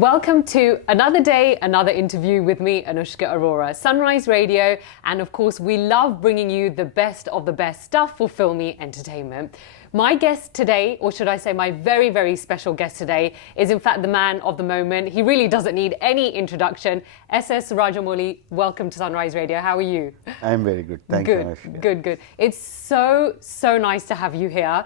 Welcome to another day, another interview with me, Anushka Arora, Sunrise Radio, and of course we love bringing you the best of the best stuff for filmy entertainment. My guest today, or should I say my very, very special guest today, is in fact the man of the moment. He really doesn't need any introduction. SS Rajamouli, welcome to Sunrise Radio. How are you? I'm very good. Thank you, Anushka. Good. It's so nice to have you here.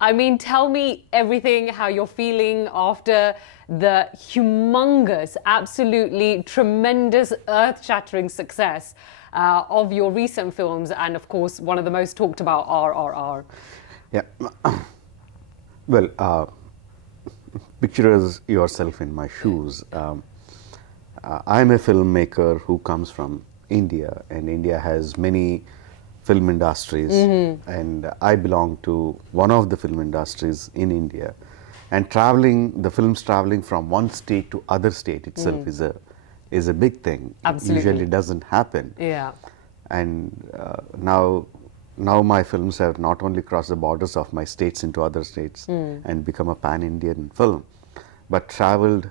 I mean, tell me everything, how you're feeling after the humongous, absolutely tremendous, earth-shattering success of your recent films, and of course, one of the most talked about, RRR. Yeah. Well, picture yourself in my shoes. I'm a filmmaker who comes from India, and India has many film industries, and I belong to one of the film industries in India. And the films traveling from one state to other state itself is a big thing. Absolutely. It usually doesn't happen. Yeah. And now my films have not only crossed the borders of my states into other states and become a pan-Indian film, but traveled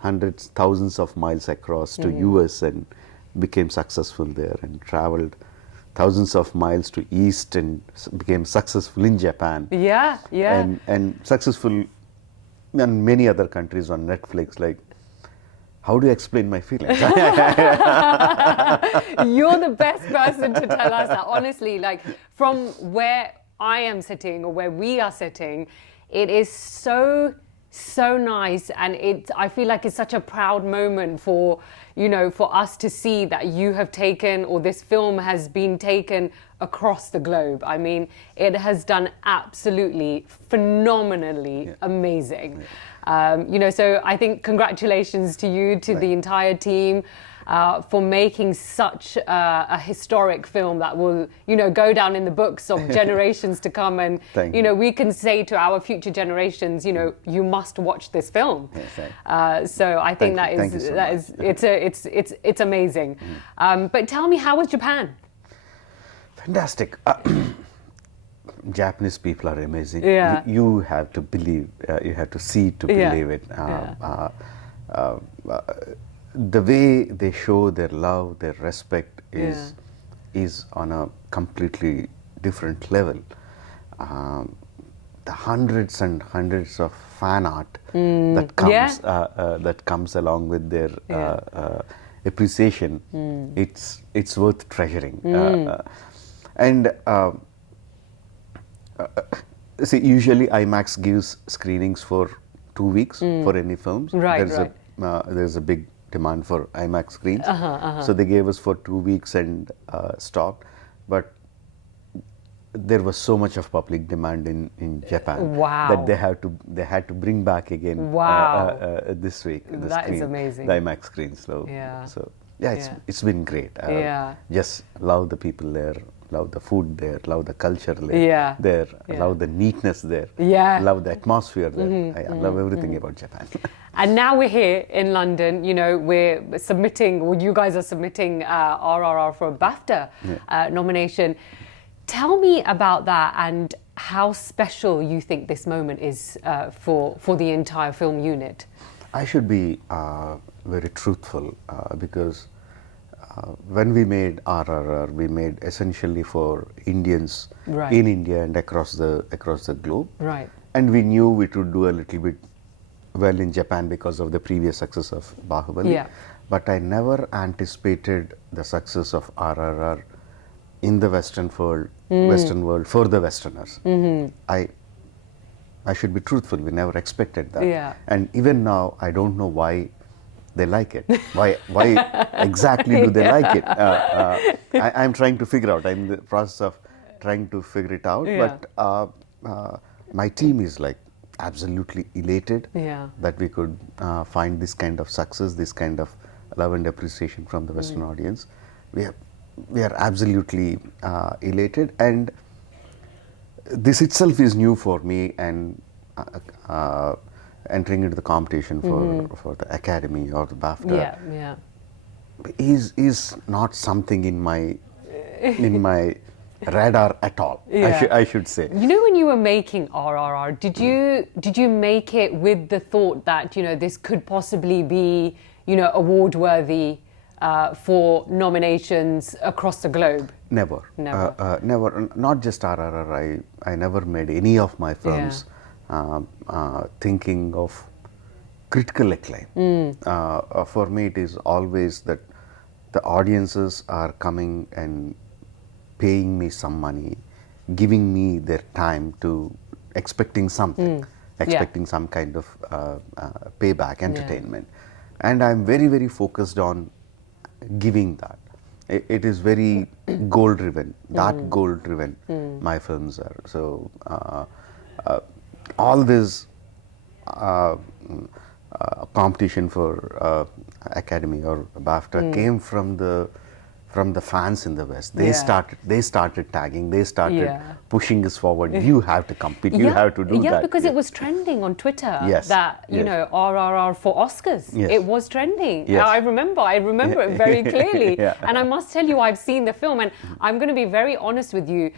hundreds, thousands of miles across to US and became successful there, and traveled thousands of miles to East and became successful in Japan. Yeah. And successful in many other countries on Netflix. Like, how do you explain my feelings? You're the best person to tell us that. Honestly, like, from where I am sitting or where we are sitting, it is so nice, and I feel like it's such a proud moment for us to see that you have taken, or this film has been taken across the globe. I mean, it has done absolutely phenomenally amazing. So I think congratulations to you, to the entire team, for making such a historic film that will, go down in the books of generations to come. And, we can say to our future generations, you must watch this film. Yes, so I think it's amazing. But tell me, how was Japan? Fantastic. Japanese people are amazing. Yeah. You have to believe, you have to see to believe it. The way they show their love, their respect is on a completely different level. The hundreds and hundreds of fan art that comes along with their appreciation, it's worth treasuring. See, usually IMAX gives screenings for 2 weeks for any films. There's a big demand for IMAX screens. So they gave us for 2 weeks and stopped. But there was so much of public demand in Japan that they had to bring back again this week. That is amazing. The IMAX screens. So it's been great. Just love the people there, love the food there, love the culture there, love the neatness there, love the atmosphere there. I love everything about Japan. And now we're here in London, we're submitting, or you guys are submitting RRR for a BAFTA nomination. Tell me about that and how special you think this moment is for the entire film unit. I should be very truthful because when we made RRR, we made essentially for Indians in India and across the globe. Right. And we knew we would do a little bit well in Japan because of the previous success of Baahubali. Yeah. But I never anticipated the success of RRR in the Western world for the Westerners. I should be truthful, we never expected that. Yeah. And even now, I don't know why they like it. Why exactly do they like it? I'm trying to figure out. I'm in the process of trying to figure it out. But my team is like absolutely elated that we could find this kind of success, this kind of love and appreciation from the Western audience. We are absolutely elated, and this itself is new for me, and entering into the competition for the Academy or the BAFTA is not something in my radar at all. Yeah. I should say. You know, when you were making RRR, did you make it with the thought that, you know, this could possibly be, you know, award worthy for nominations across the globe? Never. Never. Not just RRR. I never made any of my films thinking of critical acclaim. For me, it is always that the audiences are coming and paying me some money, giving me their time to expecting something, expecting some kind of payback, entertainment. And I'm very, very focused on giving that. It is very goal driven, that goal driven my films are. So all this competition for Academy or BAFTA came from the fans in the West. They started tagging, they started pushing us forward. You have to compete, you have to do that. Yeah, because it was trending on Twitter that, you know, RRR for Oscars. It was trending. I remember it very clearly. And I must tell you, I've seen the film, and I'm going to be very honest with you.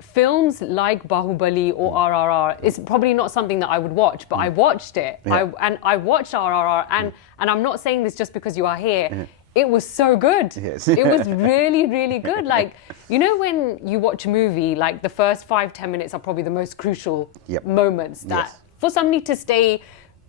Films like Baahubali or RRR is probably not something that I would watch, but I watched it. I watched RRR, and I'm not saying this just because you are here. It was so good. It was really, really good. Like, you know, when you watch a movie, like the first 5-10 minutes are probably the most crucial moments that for somebody to stay,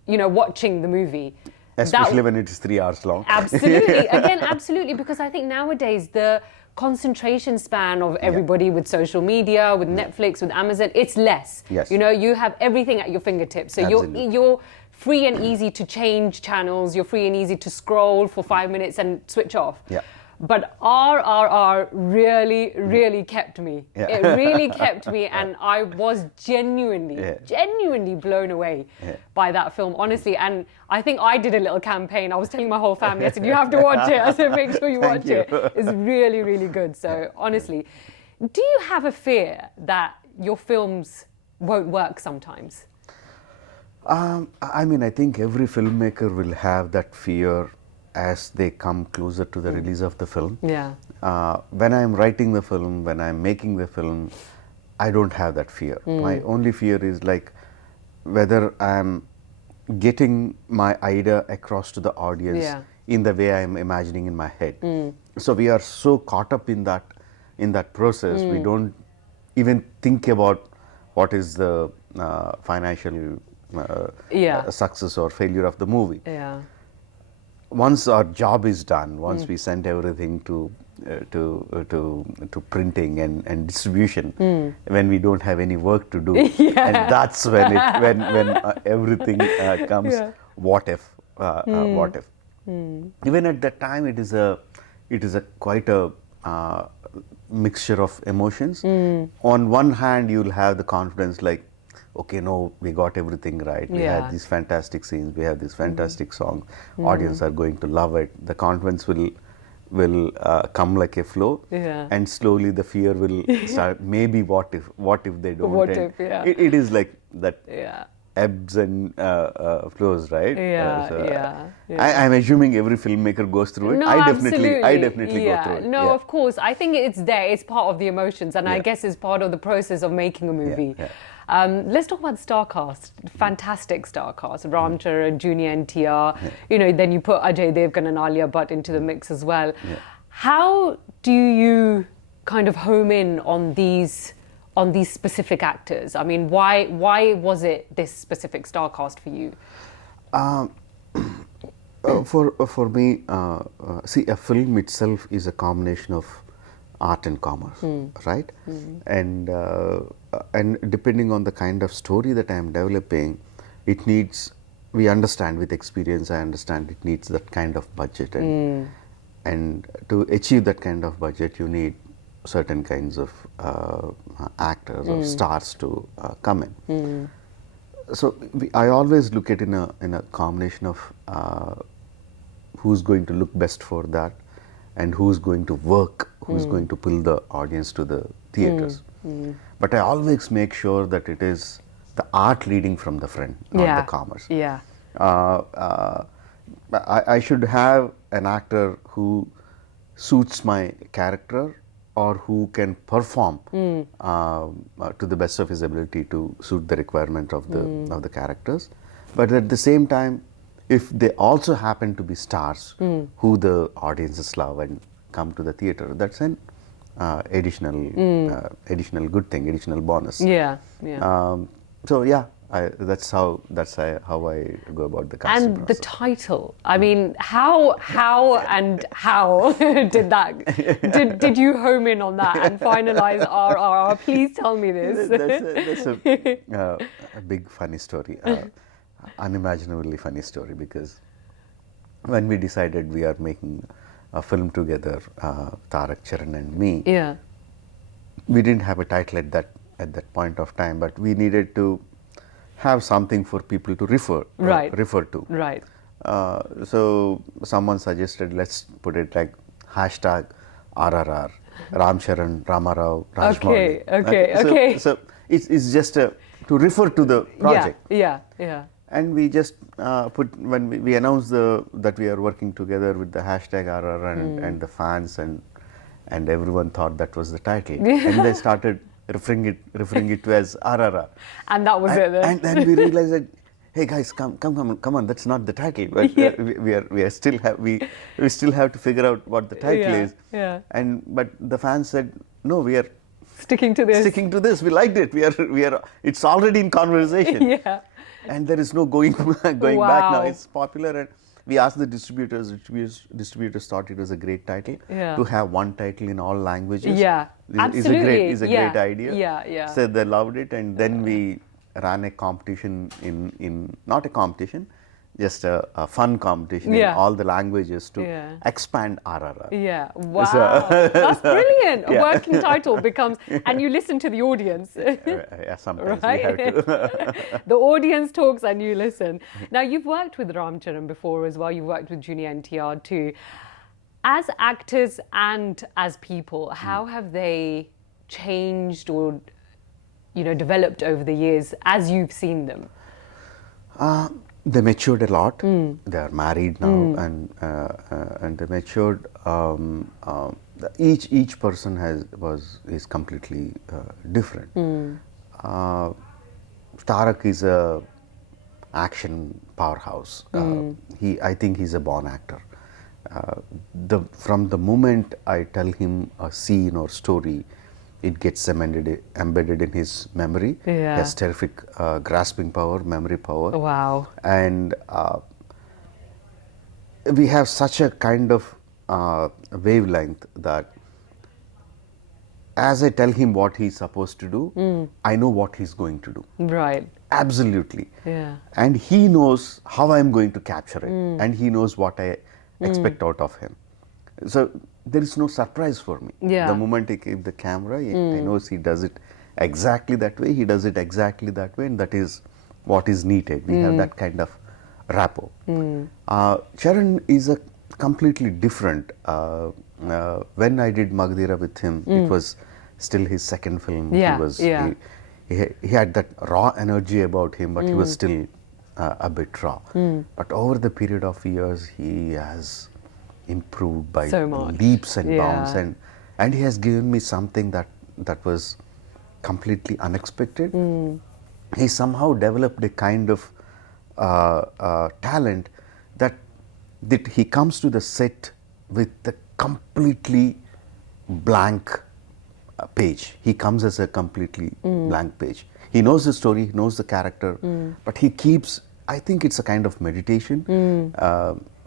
you know, watching the movie. Especially when it is 3 hours long. Absolutely. Again, absolutely. Because I think nowadays the concentration span of everybody with social media, with Netflix, with Amazon, it's less. You know, you have everything at your fingertips. So you're free and easy to change channels. You're free and easy to scroll for 5 minutes and switch off. But RRR really, really kept me. It really kept me, and I was genuinely blown away by that film, honestly. And I think I did a little campaign. I was telling my whole family, I said, you have to watch it. I said, make sure you watch it. It's really, really good. So honestly, do you have a fear that your films won't work sometimes? I mean, I think every filmmaker will have that fear as they come closer to the release of the film. When I'm writing the film, when I'm making the film, I don't have that fear. My only fear is like whether I'm getting my idea across to the audience in the way I'm imagining in my head. So we are so caught up in that process, we don't even think about what is the financial success or failure of the movie. Once our job is done, once we send everything to printing and distribution, when we don't have any work to do, and that's when everything comes. What if? What if? Even at that time, it is a quite a mixture of emotions. On one hand, you'll have the confidence, like, okay, no, we got everything right. We had these fantastic scenes. We have this fantastic song. Audience are going to love it. The confidence will come like a flow, and slowly the fear will start. Maybe what if they don't? What if? It is like that. Ebbs and flows, right? I'm assuming every filmmaker goes through it. No, I definitely go through it. No, of course. I think it's there. It's part of the emotions, and I guess it's part of the process of making a movie. Let's talk about the star cast. Fantastic star cast. Ram Charan, Junior NTR. You know, then you put Ajay Devgan and Alia Bhatt into the mix as well. How do you kind of home in on these specific actors? I mean, why was it this specific star cast for you? For me, see, a film itself is a combination of art and commerce, right? And depending on the kind of story that I am developing, it needs. We understand with experience. I understand it needs that kind of budget, and to achieve that kind of budget, you need certain kinds of actors or stars to come in. So I always look at in a combination of who's going to look best for that, and who's going to work, who's going to pull the audience to the theaters. But I always make sure that it is the art leading from the front, not the commerce. I should have an actor who suits my character or who can perform to the best of his ability to suit the requirement of the characters. But at the same time, if they also happen to be stars who the audiences love and come to the theater, that's an additional good thing, additional bonus. Yeah, yeah. So yeah, that's how I go about the casting And process. the title, I mean, how did that? Did you home in on that and finalize RRR? Please tell me this. That's a big funny story, unimaginably funny story, because when we decided we are making a film together, Tarak, Charan and me, Yeah. we didn't have a title at that point of time, but we needed to have something for people to refer to. Right. So someone suggested, let's put it like hashtag RRR, Ram Charan, Ramarao, Rajamouli. Okay. So it's just to refer to the project. Yeah. And we just put, when we announced that we are working together with the hashtag RRR and the fans and everyone thought that was the title. And they started referring it to as RRR. And that was it then. And then we realized that, hey guys, come on, that's not the title. But we still have to figure out what the title is. Yeah. But the fans said, no, we are sticking to this. We liked it. We are. It's already in conversation. Yeah. And there is no going back now. It's popular, and we asked the distributors. Distributors thought it was a great title to have one title in all languages. Yeah, absolutely. Is a great idea. Yeah. So they loved it, and then we ran a competition in not a competition, just a fun competition in all the languages to expand RRR. Yeah, wow, that's brilliant. A working title becomes, and you listen to the audience. Yeah, sometimes right? we have to. The audience talks and you listen. Now, you've worked with Ram Charan before as well. You've worked with Junior NTR too. As actors and as people, how have they changed or, developed over the years as you've seen them? They matured a lot. They are married now, and they matured. Each person is completely different. Tarak is a action powerhouse. I think he's a born actor. From the moment I tell him a scene or story, it gets embedded in his memory. Yeah. He has terrific grasping power, memory power. Wow. And we have such a kind of wavelength that as I tell him what he's supposed to do, I know what he's going to do. Right. Absolutely. Yeah. And he knows how I'm going to capture it, and he knows what I expect out of him. So there is no surprise for me. Yeah. The moment he gave the camera, I know he does it exactly that way. He does it exactly that way, and that is what is needed. We have that kind of rapport. Charan is a completely different. When I did Magadheera with him, it was still his second film. Yeah. He had that raw energy about him, but he was still a bit raw. But over the period of years, he has improved by so much. Leaps and bounds, and he has given me something that was completely unexpected. He somehow developed a kind of talent that he comes to the set with a completely blank page. He comes as a completely blank page. He knows the story, he knows the character, but he keeps, I think it's a kind of meditation.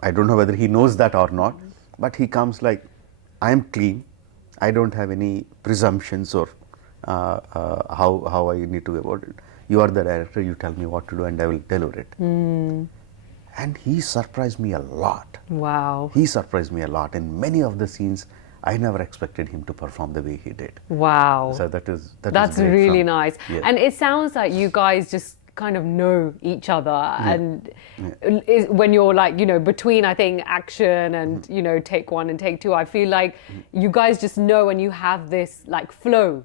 I don't know whether he knows that or not, but he comes like, I am clean, I don't have any presumptions or how I need to go about it. You are the director, you tell me what to do and I will deliver it. And he surprised me a lot. Wow. He surprised me a lot. In many of the scenes, I never expected him to perform the way he did. Wow. So that's really nice. Yeah. And it sounds like you guys just kind of know each other, and when you're like, between, I think, action and take one and take two, I feel like you guys just know and you have this like flow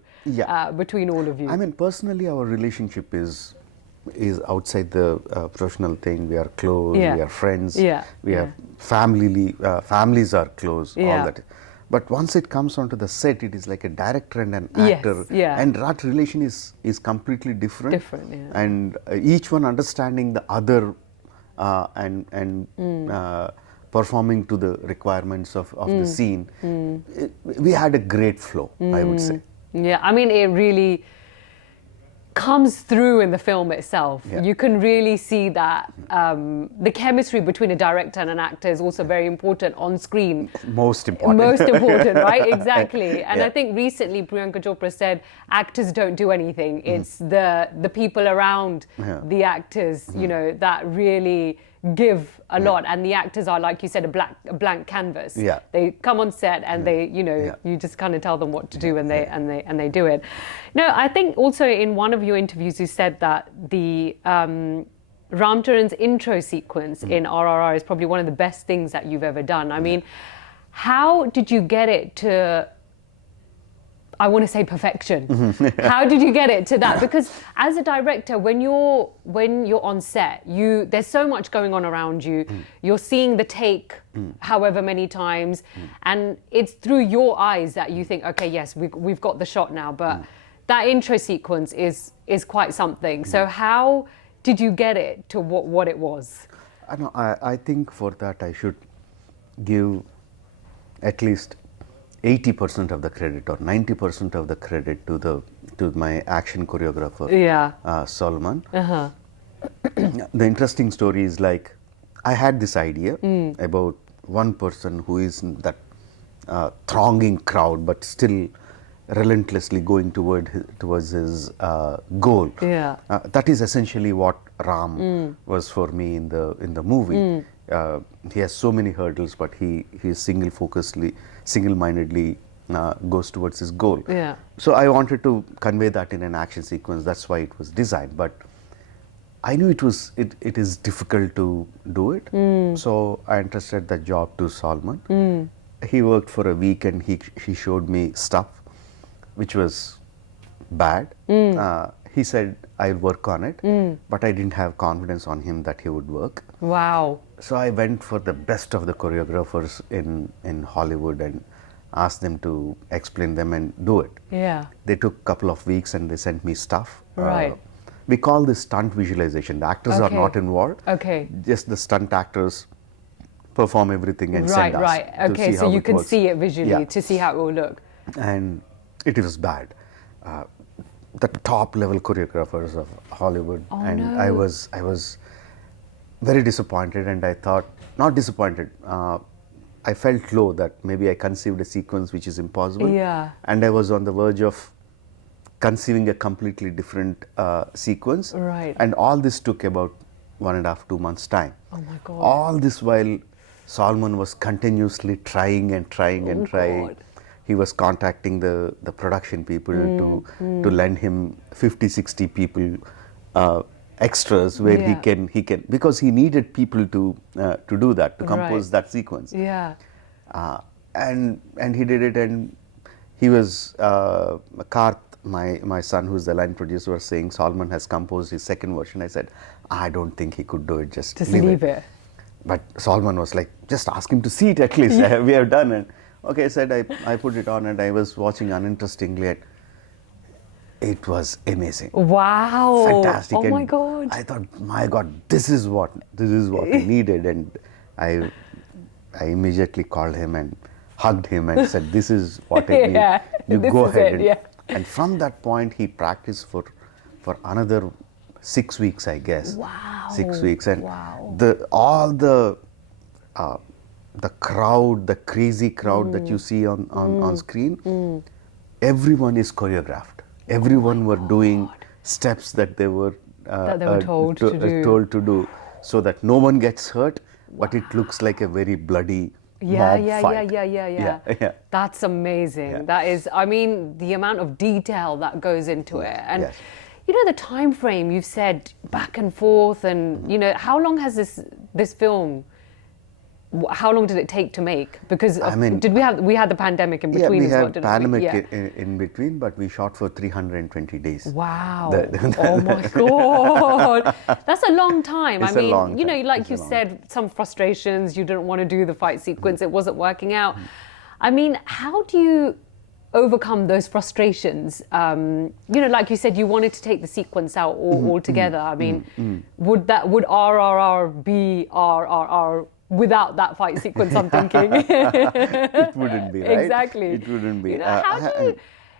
between all of you. I mean, personally, our relationship is outside the professional thing. We are close, we are friends, we have families are close, all that. But once it comes onto the set, it is like a director and an Yes, actor, yeah. and that relation is completely different. Different, yeah. And each one understanding the other, and performing to the requirements of the scene. We had a great flow, I would say. Yeah, I mean, it really comes through in the film itself. Yeah. You can really see that the chemistry between a director and an actor is also very important on screen. Most important. Most important, right? Exactly. And Yeah. I think recently Priyanka Chopra said actors don't do anything. It's the people around Yeah. the actors, you know, that really give a lot. And the actors are, like you said, a blank canvas. Yeah. They come on set and they, you know, Yeah. you just kind of tell them what to do and they do it. No, I think also in one of your interviews you said that the Ram Charan's intro sequence in RRR is probably one of the best things that you've ever done. I mean, how did you get it to, I want to say perfection. How did you get it to that? Because as a director, when you're on set, there's so much going on around you. You're seeing the take however many times, and it's through your eyes that you think, okay, yes, we've got the shot now. But that intro sequence is quite something. So how did you get it to what it was? I think for that I should give at least 80% of the credit or 90% of the credit to my action choreographer, Solomon. The interesting story is, like, I had this idea about one person who is in that thronging crowd but still relentlessly going towards his goal. That is essentially what Ram was for me in the movie. He has so many hurdles, but he is single-mindedly goes towards his goal. So I wanted to convey that in an action sequence. That's why it was designed. But I knew it is difficult to do it. So I entrusted that job to Solomon. He worked for a week and he showed me stuff which was bad. He said, I'll work on it, but I didn't have confidence on him that he would work. Wow. So I went for the best of the choreographers in Hollywood and asked them to explain them and do it. They took a couple of weeks and they sent me stuff. Right. We call this stunt visualization. The actors are not involved. Just the stunt actors perform everything and send us. Right. Okay, so you can see it visually to see how it will look. And it was bad. The top level choreographers of Hollywood, and I was very disappointed, and I thought, not disappointed, I felt low that maybe I conceived a sequence which is impossible, and I was on the verge of conceiving a completely different sequence, and all this took about 1.5 2 months time. Oh my God. All this while Solomon was continuously trying and trying and trying. God. He was contacting the production people to lend him 50-60 people extras where he can because he needed people to do that, to compose that sequence. And he did it, and he was Karth, my son, who's the line producer, was saying Solomon has composed his second version. I said, I don't think he could do it, just leave it. But Solomon was like, just ask him to see it at least. We have done it. Okay, I said, I put it on and I was watching uninterestingly. And it was amazing. Wow. Fantastic. Oh my God. I thought, my God, this is what we needed. And I immediately called him and hugged him and said, this is what I need. You go ahead. And from that point, he practiced for another 6 weeks, I guess. Wow. 6 weeks. And all the crowd, the crazy crowd that you see on screen, everyone is choreographed. Everyone were doing steps that they were told to do, so that no one gets hurt, but it looks like a very bloody mob fight. Yeah. That's amazing. That is, I mean, the amount of detail that goes into it. And you know, the time frame you've said back and forth, and you know, how long has this film, how long did it take to make? Because we had the pandemic in between. Yeah, we had pandemic in between, but we shot for 320 days. Wow. Oh my God. That's a long time. It's a long you know, time. like you said, some frustrations, you didn't want to do the fight sequence, it wasn't working out. I mean, how do you overcome those frustrations? Like you said, you wanted to take the sequence out altogether. I mean, would RRR be RRR without that fight sequence? I'm thinking it wouldn't be, right? Exactly. It wouldn't be. How do you?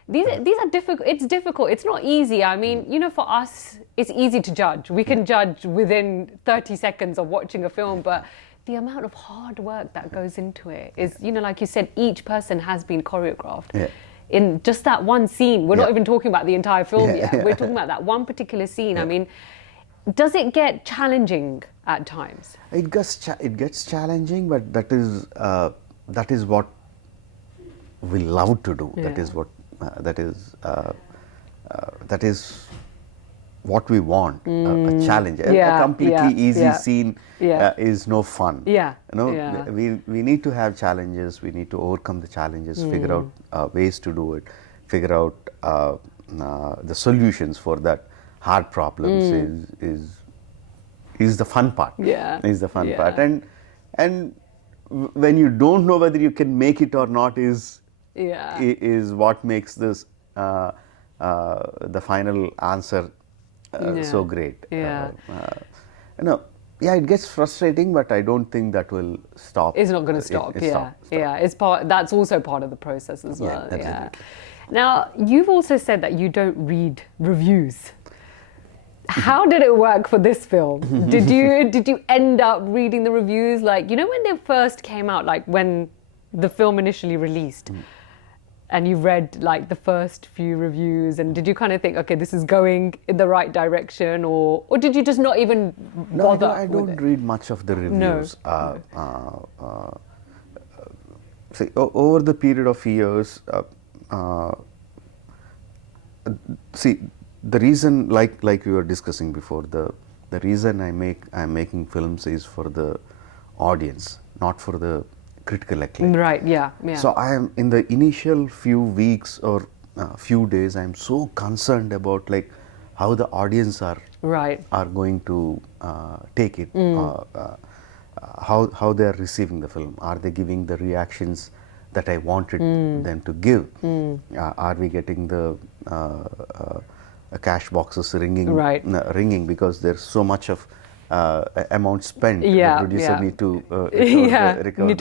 These are difficult. It's difficult. It's not easy. I mean, for us, it's easy to judge. We can judge within 30 seconds of watching a film, but the amount of hard work that goes into it is, like you said, each person has been choreographed. Yeah. In just that one scene. We're not even talking about the entire film yet. Yeah. We're talking about that one particular scene. I mean, does it get challenging at times? It gets challenging, but that is what we love to do. Yeah. That is what we want. A challenge. A completely easy scene is no fun. We need to have challenges. We need to overcome the challenges. Figure out ways to do it. Figure out the solutions for that hard problems. Is the fun part. Is the fun part. And when you don't know whether you can make it or not is what makes this the final answer so great. It gets frustrating, but I don't think that will stop. It's not going to stop. It's part. That's also part of the process as well. Now, you've also said that you don't read reviews. How did it work for this film? Did you end up reading the reviews? Like, when they first came out, like when the film initially released, and you read like the first few reviews, and did you kind of think, okay, this is going in the right direction, or did you just not even bother? No, I don't read much of the reviews. See, over the period of years, the reason, like we were discussing before, the reason I'm making films is for the audience, not for the critical acclaim. Right. Yeah. So I am in the initial few weeks or few days. I'm so concerned about like how the audience are going to take it. How they are receiving the film. Are they giving the reactions that I wanted them to give? Are we getting the cash boxes ringing because there's so much of amount spent. The producer need to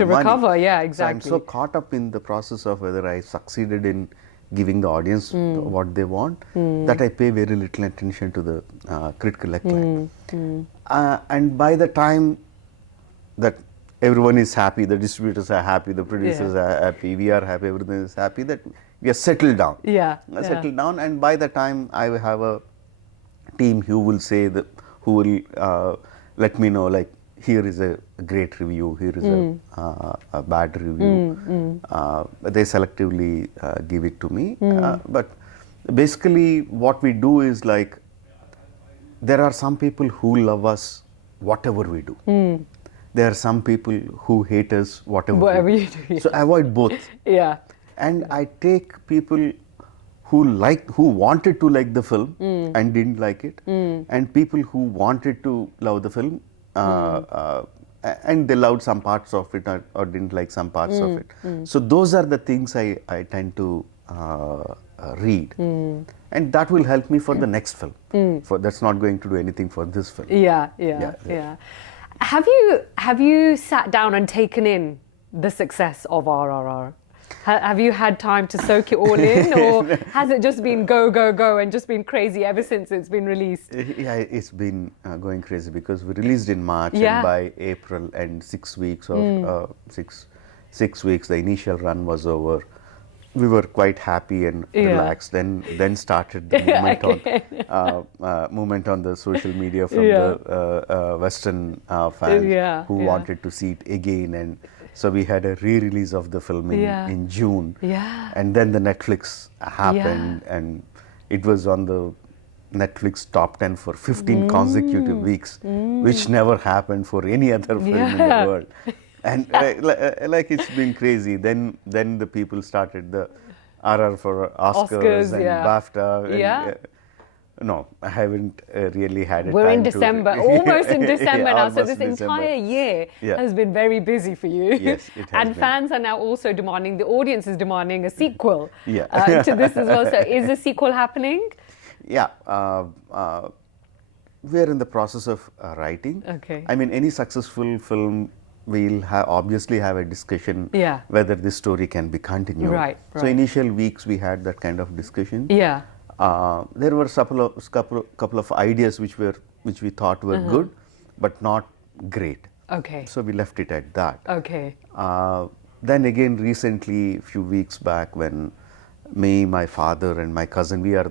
recover. Yeah, exactly. So I'm so caught up in the process of whether I succeeded in giving the audience what they want that I pay very little attention to the critical acclaim. And by the time that everyone is happy, the distributors are happy, the producers are happy, we are happy, everything is happy, that we are settled down. Settled down, and by the time I will have a team who will say who will let me know, like, here is a great review, here is a bad review. They selectively give it to me. But basically what we do is like, there are some people who love us whatever we do. There are some people who hate us whatever we do. So I avoid both. And I take people who wanted to like the film and didn't like it, and people who wanted to love the film and they loved some parts of it or didn't like some parts of it. So those are the things I tend to read, and that will help me for the next film. That's not going to do anything for this film. Have you sat down and taken in the success of RRR? Have you had time to soak it all in, or has it just been go, go, go and just been crazy ever since it's been released? Yeah, it's been going crazy because we released in March, and by April and 6 weeks or 6 weeks, the initial run was over. We were quite happy and relaxed. Then started the movement on the social media from the Western fans who wanted to see it again, and so we had a re-release of the film in June, and then the Netflix happened, and it was on the Netflix top 10 for 15 consecutive weeks, which never happened for any other film in the world. And like it's been crazy. Then the people started the RR for Oscars and BAFTA. No, I haven't really had it. We're in December, almost in December now. So Almost this December. entire year Yeah. has been very busy for you. Yes, it has And been. fans are now also demanding, the audience is demanding a sequel Yeah. to this as well. So is a sequel happening? Yeah, we're in the process of writing. Okay. I mean, any successful film will obviously have a discussion Yeah. whether this story can be continued. Right, So right. initial weeks we had that kind of discussion. Yeah. There were couple of ideas which we thought were good, but not great. Okay. So we left it at that. Okay. Then again, recently, a few weeks back, when me, my father, and my cousin, we are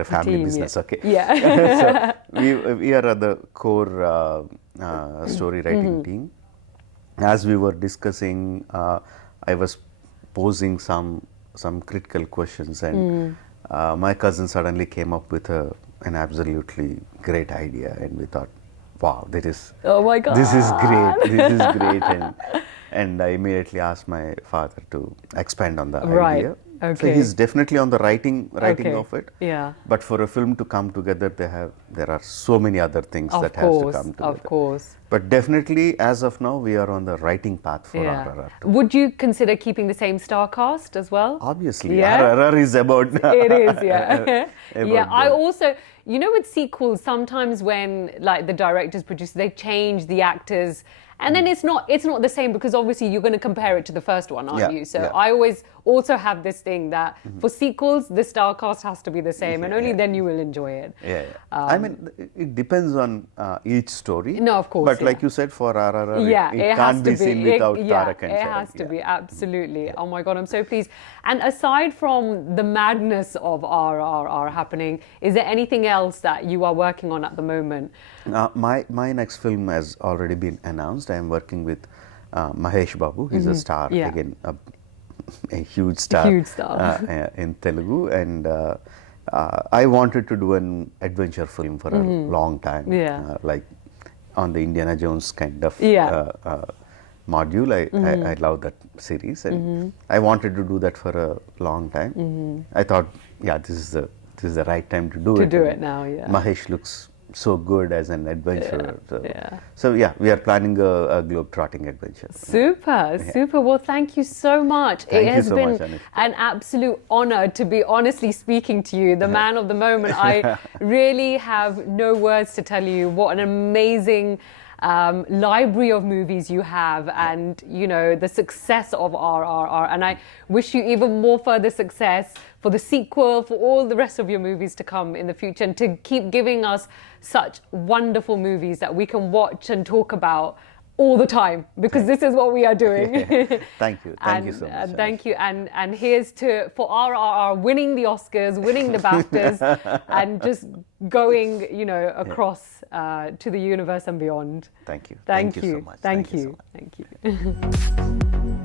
a family Team, business, yeah. okay? Yeah. So we are at the core story writing team. As we were discussing, I was posing some critical questions, and my cousin suddenly came up with an absolutely great idea, and we thought, wow, Oh my God. this is great, this is great, and I immediately asked my father to expand on the Right. idea. So Okay. he's definitely on the writing Okay. of it. Yeah. But for a film to come together, there are so many other things Of that course, has to come together. of course. But definitely, as of now, we are on the writing path for Yeah. RRR. Would you consider keeping the same star cast as well? Obviously, Yeah. RRR is about. It is, yeah. About Yeah, I the- also, with sequels, sometimes when like the directors, producers, they change the actors, and then it's not the same, because obviously you're going to compare it to the first one, aren't Yeah, you? So yeah. I always also have this thing that for sequels, the star cast has to be the same, and only then you will enjoy it. Yeah, yeah. I mean, it depends on each story. No, of course, But yeah. like you said, for RRR, Yeah, it has can't to be seen without yeah, Tarak and it Sharan. has to Yeah. be, absolutely. Oh my God, I'm so pleased. And aside from the madness of RRR happening, is there anything else that you are working on at the moment? My next film has already been announced. I am working with Mahesh Babu. He's a star, Yeah. again, a huge star, Huge star. In Telugu. And I wanted to do an adventure film for a long time. Yeah. Like on the Indiana Jones kind of Yeah. module. I love that series, and I wanted to do that for a long time. I thought, yeah, this is the right time to do it. To do And it now, yeah. Mahesh looks so good as an adventurer. yeah. So yeah, we are planning a globe-trotting adventure. Super, super. Well, thank you so much. Thank it you has so been much, Anushka. an absolute honor to be honestly speaking to you, the man of the moment. I really have no words to tell you what an amazing library of movies you have, and the success of RRR, and I wish you even more further success for the sequel, for all the rest of your movies to come in the future, and to keep giving us such wonderful movies that we can watch and talk about all the time, because this is what we are doing. Thank you. Thank you so much. Thank you. And here's for RRR winning the Oscars, winning the BAFTAs, and just going, across to the universe and beyond. Thank you. Thank Thank you you. so much. Thank Thank you you. so much. Thank you.